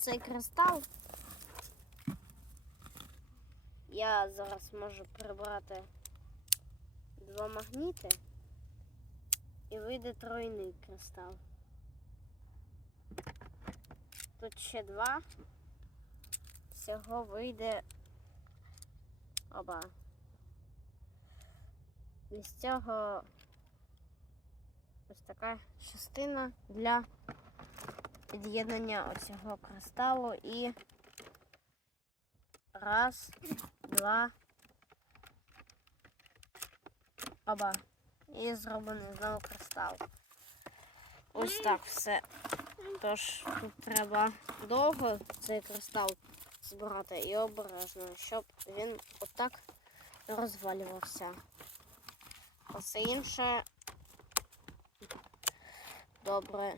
цей кристал. Я зараз можу прибрати два магніти і вийде тройний кристал. Тут ще два. Всього вийде. Оба. І з цього ось така частина для під'єднання оцього кристалу і раз, два. Оба. І зроблений знову кристал. Ось так все. Тож тут треба довго цей кристал збирати і обережно, щоб він отак розвалювався. А все інше добре